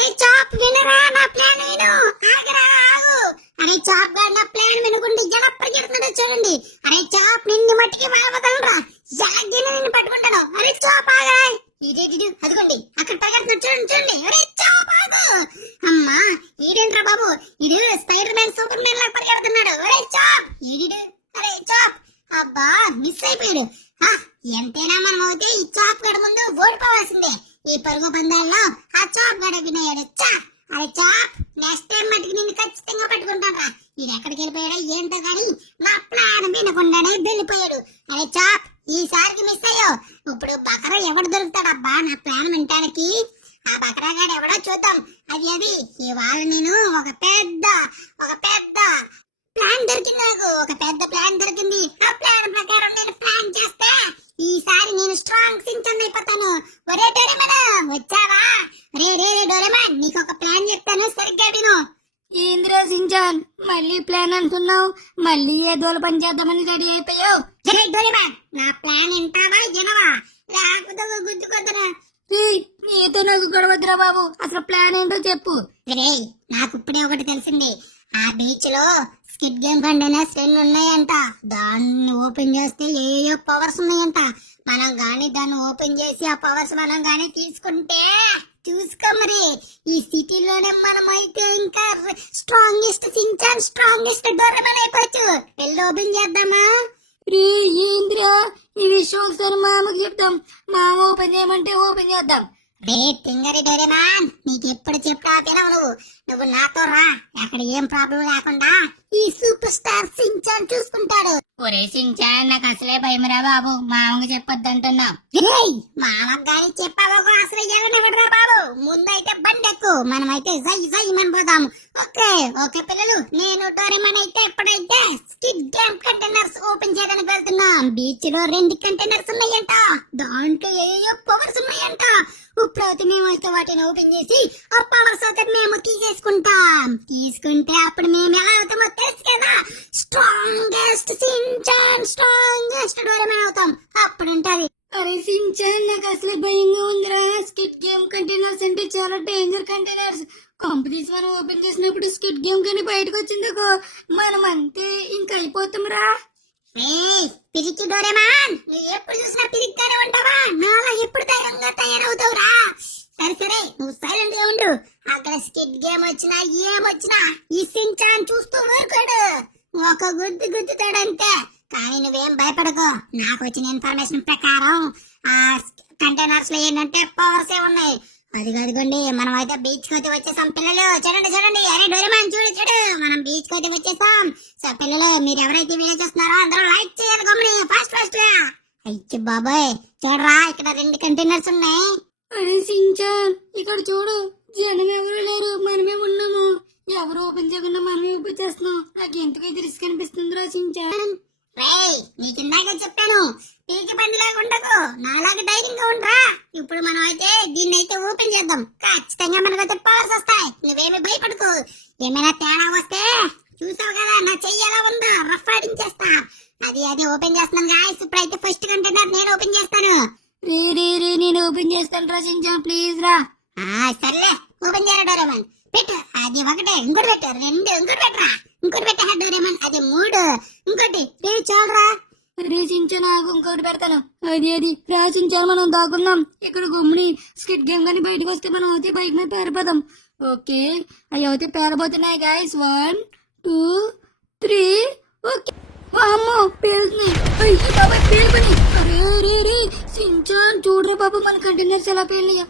అరే చాప్ వినరా, నా ప్లాన్ విను. ఆగరా ఆగు. అరే చాప్ గారు నా ప్లాన్ వినుకుంటే ఎలా పరిగెడుతున్నాడో చూడండి. అరే చాప్ నిన్ను మట్టికి వదలరా, నిన్ను పట్టుకుంటాను. అరే చాప్ ఆగా. ఇదేంటి అదిగోండి అక్కడ పరిగెడుతున్నాడు చూడండి చూడండి. అరే చాప్ ఆగు. అమ్మా ఈడేంట్రా బాబు, ఇది స్పైడర్ మ్యాన్ సూపర్ మ్యాన్ లాగా పరిగెడుతున్నాడు. అరే చాప్ ఈడు. అరే చాప్ అబ్బా మిస్ అయిపోయాడు. ఎంతైనా మనం అయితే ఈ చాప్ గడ ముందు ఓడిపోవాల్సిందే. ఈ పరుగు పందాల్లో ఆ చాప్ గడ వినయాడు. అరే చాప్ నెక్స్ట్ టైం మటుకు నిన్ను ఖచ్చితంగా పట్టుకుంటాను. ఇది ఎక్కడికి వెళ్ళిపోయాడో ఏంటో కానీ నా ప్లాన్ వినకుండానే వెళ్ళిపోయాడు. అరే చాప్ ఈసారికి మిస్ అయ్యో. ఇప్పుడు బకరా ఎవడు దొరుకుతాడబ్బా నా ప్లాన్ వినటానికి? ఆ బకరా గాడు ఎవడో చూద్దాం. అది ఇవాళ నేను ఒక పెద్ద ప్లాన్ దొరికింది. నాకు ఒక పెద్ద ప్లాన్ దొరికింది. ఆ ప్లాన్ ప్రకారం నేను ప్లాన్ చేస్తే ఈసారి నేను స్ట్రాంగ్ సించన్ అయిపోతాను. ఒరే డోరేమాన్ వచ్చావా? రే డోరేమాన్ నీకు ఒక ప్లాన్ చెప్తాను, సరిగ్గా విను. ఏంద్రా సించాన్ మళ్ళీ ప్లాన్ అంటున్నావు? మళ్ళీ ఏదో పని చేద్దామని రెడీ అయిపోయావు. రే డోరేమాన్ నా ప్లాన్ వింటావా వినవా? లేకపోతే గుద్దుకొద్దురా. నీతో నాకు గొడవద్దురా బాబు, అసలు ప్లాన్ ఏంటో చెప్పు. రే నాకు ఇప్పుడే ఒకటి తెలిసింది. ఆ బీచ్ లో స్కిడ్ గేమ్ కంటైనర్స్ 2 ఉన్నాయంట. దాన్ని ఓపెన్ చేస్తే ఏయో పవర్స్ ఉన్నాయంట. మనం గాని దాన్ని ఓపెన్ చేసి ఆ పవర్స్ మనం గాని తీసుకుంటే చూసుకో మరి ఈ సిటీలోనే మనమైతే ఇంకా స్ట్రాంగెస్ట్ సించాన్ స్ట్రాంగెస్ట్ డోరేమాన్ అయిపోవచ్చు. వెళ్ళి ఓపెన్ చేద్దామా? రే ఏంద్రా ఈ విషయం ఒకసారి మామకి చెప్తాం. మామ ఓపెన్ చేయమంటే ఓపెన్ చేద్దాం. రే తింగరి డోరేమాన్ నీకు ఎప్పుడు చెప్పినా తినవు. నువ్వు నాతో రా, అక్కడ ఏం ప్రాబ్లం లేకుండా ఈ సూపర్ స్టార్ సించాన్ చూసుకుంటాడు. ఒరే సించాన్ నాకు అసలే భయమరా బాబు, మామకి చెప్పొద్దంటున్నా. మామకు గాని చెప్పావో అసలు ఎవరినెవడరా బాబు. ముందైతే బండెక్కు, మనమైతే జై మనం పోదాము. ఓకే పిల్లలు, నేను డోరేమాన్ అయితే ఎప్పుడైతే స్కిడ్ గేమ్ కంటైనర్స్ ఓపెన్ చేయడానికి వెళ్తున్నాం. బీచ్ లో 2 కంటైనర్స్ ఉన్నాయంట. దాంట్లో ఏయో పవర్స్ ఉన్నాయంట. ఇప్పుడైతే మేమైతే వాటిని ఓపెన్ చేసి ఆ పవర్స్ అయితే మేము తీసుకుంటే అప్పుడు మేము ఎలా అవుతామో తెలుసు కదా. స్ట్రాంగెస్ట్ సించాన్ స్ట్రాంగెస్ట్ డోరేమాన్ అవుతాం. అప్పుడు ఉంటది. అరే సించాన్ నాకు అసలు భయంగా ఉందిరా. స్కిడ్ గేమ్ కంటైనర్స్ అంటే చాలా డేంజర్ కంటైనర్స్. కాంపిటీషన్ మనం ఓపెన్ చేసినప్పుడు స్కిడ్ గేమ్ కానీ బయటకు వచ్చిందకో మనం అంతే ఇంకా అయిపోతాం రా. పిరికి డోరేమాన్ నువ్వు ఎప్పుడు చూసినా పిరిగ్గానే ఉంటావా? నాలా ఎప్పుడు ధైర్యంగా తయారవుతావురా? సరే నువ్వు సైలెంట్ గా ఉండు. అక్కడ స్కిడ్ గేమ్ వచ్చినా ఏమొచ్చినా ఈ సించాన్ చూస్తూ ఊరుకోడు. ఒక గుద్దుతాడంతే. కానీ నువ్వేం భయపడకు. నాకు వచ్చిన ఇన్ఫర్మేషన్ ప్రకారం ఆ కంటైనర్స్ లో ఏంటంటే పవర్స్ ఉన్నాయి. అదిగోండి మనం అయితే బీచ్ కి అయితే వచ్చేసాం పిల్లలు. చూడండి. అరే డోరేమాన్ చూడు మనం బీచ్ కి అయితే వచ్చేసాం. సో పిల్లలు మీరు ఎవరైతే వీడియో చూస్తున్నారో అందరూ లైక్ చేయాలి. గమ్ముని ఫాస్ట్ అయ్యి బాబాయ్ చూడరా, ఇక్కడ 2 కంటైనర్స్ ఉన్నాయి. అరే సించాన్ ఇక్కడ చూడు, జనం ఎవరు లేరు, మనమే ఉన్నాము. ఎవరు ఓపెన్ చేయకుండా మనమే ఓపెన్ చేస్తున్నాం. నాకు ఎంతకైతే రిస్క్ అనిపిస్తుందిరా సించాన్. నీకు ఇందాక చెప్పాను పీకి పందిలాగా ఉండకు, నాలాగా ధైర్యంగా ఉండరా. ఇప్పుడు మనం అయితే దీన్ని అయితే ఓపెన్ చేద్దాం. ఖచ్చితంగా మనకైతే పవర్స్ వస్తాయి. నువ్వేమి భయపడకు. ఏమైనా తేడా వస్తే చూసావు కదా నా చెయ్యి ఎలా ఉందో, రఫ్ ఆడించేస్తా. అది ఓపెన్ చేస్తున్నాను గాయ్స్. ఇప్పుడైతే ఫస్ట్ కంటైనర్ నేను ఓపెన్ చేస్తాను. రే నేను ఓపెన్ చేస్తాను రా సించాన్ ప్లీజ్ రా. సర్లే ఓపెన్ చేయరా డోరేమాన్. పెట్టు. అది ఒకటే, ఇంకోటి పెట్టు. 2 ఇంకోటి పెట్టా డోరేమాన్. అది 3 ఇంకోటి. చాలరా. రే సించాన్ ఇంకోటి పెడతాను. అది రా సించాన్ మనం దాక్కున్నాం ఇక్కడ గుమ్మిడి. స్కిడ్ గేమ్ కానీ బయటకు వస్తే మనం అయితే బైక్ మీద పేరిపోదాం. ఓకే అవి అయితే పేరబోతున్నాయి గాయస్. 1 2 3 ఓకే. అమ్మో పేలుతున్నాయి. అయ్యి బాబాయ్ పేలిపోయి. రే సించాన్ చూడరా బాబు మన కంటైనర్స్ ఎలా పేలినాయా.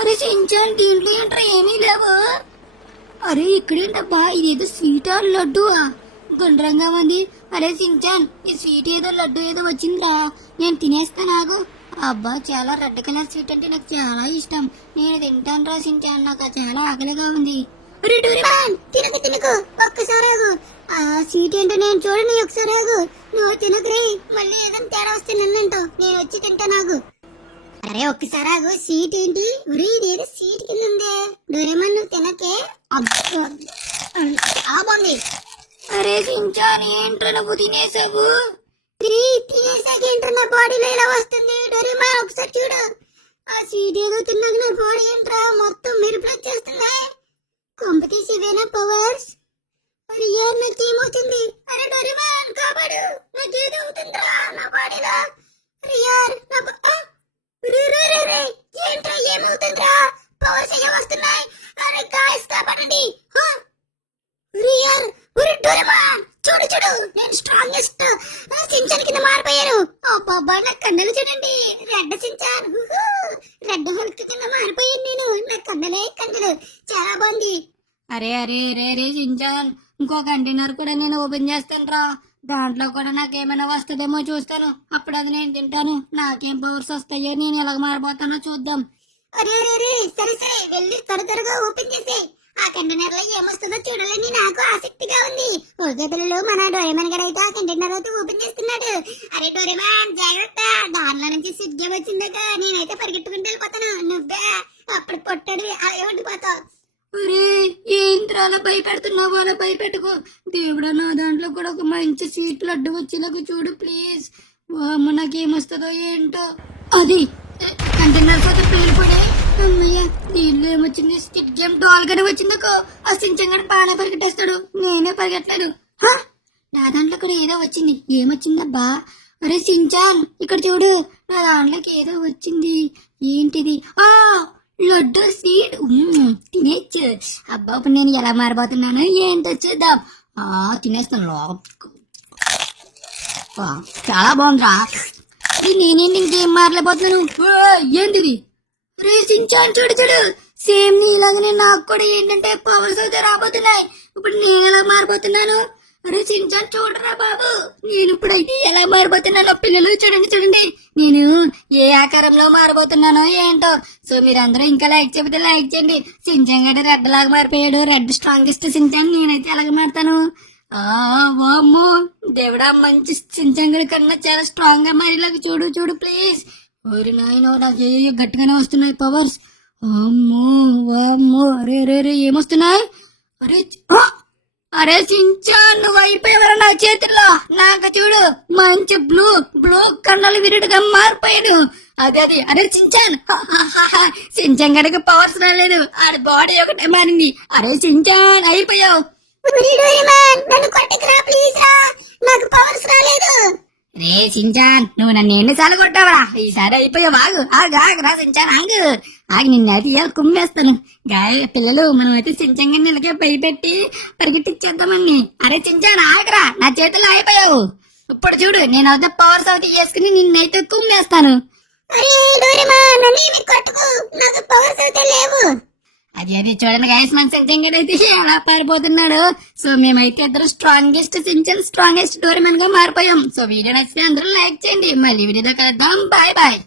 అరే సించాన్ దీంట్లో ఏంట్రా ఏమీ లేవు. అరే ఇక్కడేంటబ్బా, ఇదేదో స్వీట్ ఆర్ లడ్డు గుండ్రంగా ఉంది. అరే సించాన్ ఈ స్వీట్ ఏదో లడ్డు ఏదో వచ్చిందిరా, నేను తినేస్తా. నాకు అబ్బా చాలా రెడ్ కలర్ స్వీట్ అంటే నాకు చాలా ఇష్టం. నేను తింటాను రా సించాన్, నాకు చాలా ఆకలిగా ఉంది. అరే డోరేమాన్ తినకు ఒక్కసారి ఆగు. ఆ స్వీట్ ఏంటో నేను చూడని ఒకసారి ఆగు. నువ్వు తినకురే, మళ్ళీ ఏదైనా తేడా వస్తే నన్నంటావు. నేను వచ్చి తింటా. నాకు అరే ఒక్కసారి ఆగు. సీట్ ఏంటి? ఇదేదో సీట్ కింద ఉంది. డోరేమాన్ నువ్వు తినకే. బాగుంది. అరే సించాన్ ఏంట్రా నువ్వు తినేసావు? తినేసాకేంట్రా నా బాడీలో ఇలా వస్తుంది. డోరేమాన్ ఒకసారి చూడు. ఆ సీట్ ఏదో తిన్నాక నా బాడీ ఏంట్రా మొత్తం మెరుపులు పవర్స్ ఏం వస్తున్నాయి. అరే గాయ్స్ కాపాడండి. రియర్ ఒరే డోరేమాన్ చూడు చూడు నేను స్ట్రాంగెస్ట్ సించాన్ కింద మారిపోయాను. అబ్బబ్బా నా కన్నులు చూడండి. రెడ్ సించాన్ రెడ్ హల్క్ కింద మారిపోయాను నేను. నా కన్నులు చాలా బాగుంది. అరే అరే అరే అరే సించాన్, ఇంకో కంటైనర్ కూడా నేను ఓపెన్ చేస్తాను రా. దాంట్లో కూడా నాకేమైనా వస్తుందేమో చూస్తాను. అప్పుడు అది నేను తింటాను. నాకేం పవర్స్ వస్తాయో, నేను ఎలాగ మారిపోతానో చూద్దాం. అరే అరే అరే సరే సరే వెళ్ళి త్వరగా ఓపెన్ చేసే. ఆ కంటైనర్ లో ఏమొస్తుందో చూడాలని నాకు ఆసక్తిగా ఉంది. ఓకే పిల్లలు, మన డోరేమాన్ గడ అయితే ఆ కంటైనర్ అయితే ఓపెన్ చేస్తున్నాడు. అరే డోరేమాన్ జాగ్రత్త, దానిలో నుంచి సిగ్గే వచ్చిందట. నేనైతే పరిగెట్టుకుంటూ వెళ్ళిపోతాను. నువ్వే అప్పుడు పొట్టాడు అలా ఉండిపోతావు. అరే ఏంట్రా అలా భయపెడుతున్నావు? అలా భయపెట్టుకో. దేవుడా, నా దాంట్లో కూడా ఒక మంచి సీట్లు అడ్డు వచ్చేలాగా చూడు ప్లీజ్. అమ్మ నాకేమొస్తుందో ఏంటో. అది కంటైనర్స్ అయితే పేలిపోయి. అమ్మయ్య, దీంట్లో ఏమొచ్చింది? స్కిట్ గేమ్ డాల్ గానే వచ్చిందకో. ఆ సించంగానే బాగానే పరిగెట్టేస్తాడు, నేనే పరిగెట్టలేదు. నా దాంట్లో కూడా ఏదో వచ్చింది. ఏమొచ్చిందబ్బా? అరే సించాన్ ఇక్కడ చూడు, నా దాంట్లోకి ఏదో వచ్చింది. ఏంటిది? లడ్డు సీడ్ తినేచ్చు. అబ్బా, ఇప్పుడు నేను ఎలా మారిపోతున్నాను ఏంటో చూద్దాం. తినేస్తాను. చాలా బాగుందిరా. నేనేంటి ఇంకేం మారలేకపోతున్నాను. ఏంటిది? రే సించాన్ చూడు చూడు, సేమ్ నీలాగనే నాకు కూడా ఏంటంటే పవర్స్ అయితే రాబోతున్నాయి. ఇప్పుడు నేను ఎలా మారిపోతున్నాను? అరే సించాన్ చూడరా బాబు, నేను ఇప్పుడైతే ఎలా మారిపోతున్నానో పిల్లలు చూడండి చూడండి. నేను ఏ ఆకారంలో మారిపోతున్నానో ఏంటో. సో మీరందరూ ఇంకా లైక్ చెబితే లైక్ చేయండి. సించాన్ గడ్డ రెడ్ లాగా మారిపోయాడు. Red strongest Shinchan. నేనైతే ఎలాగ మారుతాను? వామ్మో దేవుడా, మంచి సించాన్ గడి కన్నా చాలా స్ట్రాంగ్ గా మారేలాగా చూడు చూడు ప్లీజ్. ఓరి నాయనో, నాకు గట్టిగానే వస్తున్నాయి పవర్స్. అమ్మో వామ్మో, అరే అరే అరే ఏమొస్తున్నాయి? అరే అరే సించాన్, నువ్వు అయిపోయావరా నా చేతుల్లో. నాకు చూడు మంచి బ్లూ బ్లూ కన్నులు విరుడుగా మారిపోయాను. అది అరే సించాన్, సించాన్ గడికి పవర్స్ రాలేదు, ఆడి బాడీ ఒకటే మారింది. అరే సించాన్ అయిపోయావు. నన్ను కొట్టకురా ప్లీజ్ రా, నాకు పవర్స్ రాలేదు. రే సించాన్, నువ్వు నన్ను ఎన్నిసార్లు కొట్టావరా? ఈసారి అయిపోయావు. ఆగురా సించాన్, ఆగి నిన్నైతే ఇవాళ కుమ్మేస్తాను. పిల్లలు, మనం అయితే సించాన్ గారిని ఇలాగే భయపెట్టి పరిగెట్టించేద్దామని. అరే సించాన్ ఆగరా, నా చేతుల్లో అయిపోయావు. ఇప్పుడు చూడు, నేను అయితే పవర్స్ అయితే వేసుకుని నిన్నైతే కుమ్మేస్తాను. అరే డోరేమాన్, నన్నేమి కొట్టకు, నాకు పవర్స్ అయితే లేవు. అది చూడండి గైస్, మన సించాన్ గారు అయితే ఎలా పారిపోతున్నాడు. సో మేమైతే ఇద్దరు స్ట్రాంగెస్ట్ సించాన్, స్ట్రాంగెస్ట్ డోరేమాన్ గా మారిపోయాం. సో వీడియో నచ్చితే అందరూ లైక్ చేయండి. మళ్ళీ వీడియోలో కలుద్దాం. Bye bye.